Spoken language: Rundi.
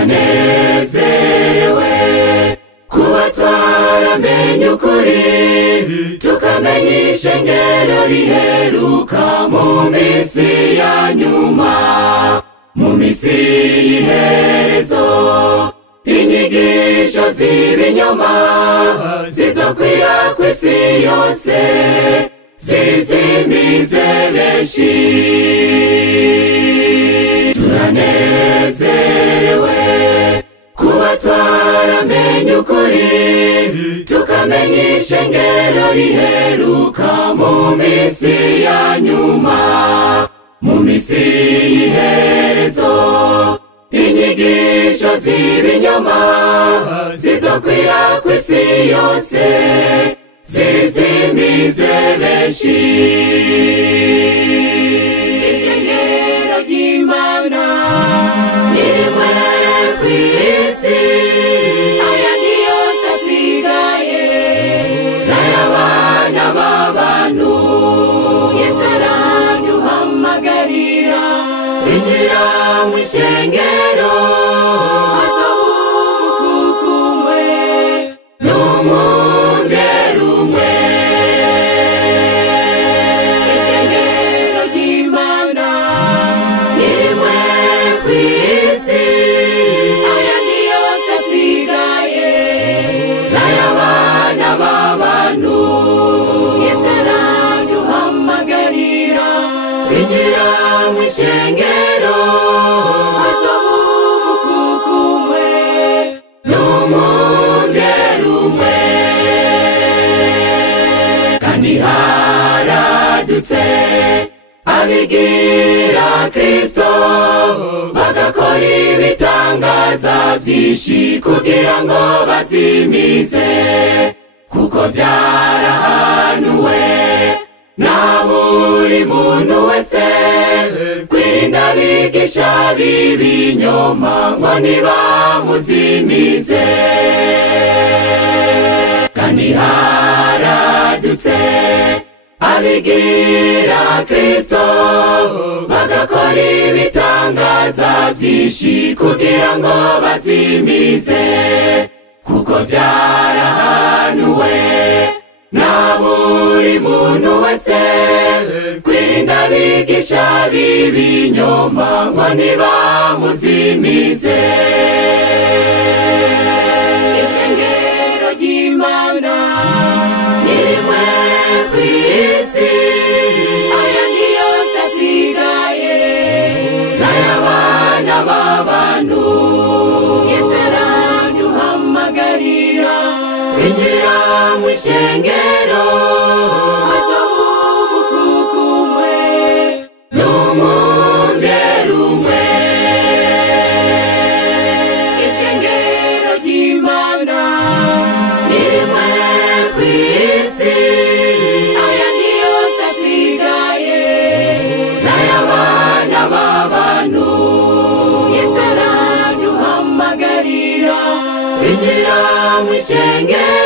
turanezerewe kuba twaramenye ukuri tukamenya ishengero riheruka mu misi ya nyuma, mu misi y'iherezo inyigisho z'ibinyoma zizokwira kw'isi yose zizimize benshi. Turanezerewe kuba twaramenye ukuri tukamenya ishengero riheruka mu misi ya nyuma, mu misi y'iherezo inyigisho z'ibinyoma zizokwira kw'isi yose zizimize benshi. Ishengero ry'Imana ni rimwe kw'isi, aya niyo asigaye n'ay'abana b'abantu. Yesu araduhamagarira kwinjira mu ishengero, hazoba umukuku umwe n'umwungeri umwe. Ishengero ry'Imana ni rimwe kw'isi, aya niyo asigaye n'ay'abana b'abantu. Yesu araduhamagarira kwinjira mu ishengero, hazoba umukuku umwe n'umwungeri umwe. Kandi haradutse abigira Kristo bagakora ibitangaza byinshi kugira ngo bazimize, kuko byarahanuwe na buri muntu wese kwirinda abigisha b'ibinyoma ngo ntibamuzimize. Kandi haradutse abigira Kristo bagakora ibitangaza byinshi kugira ngo bazimize, kuko byarahanuwe na buri muntu wese kwirinda abigisha b'ibinyoma ngo ntibamuzimize. Ishengero ry'Imana ni rimwe kw'isi, aya niyo asigaye n'ay'abana b'abantu. Yesu araduhamagarira kwinjira mu ishengero, hazoba umukuku umwe n'umwungeri umwe. Ishengero ry'Imana ni rimwe kw'isi, aya niyo asigaye n'ay'abana b'abantu. Yesu araduhamagarira kwinjira mu ishengero,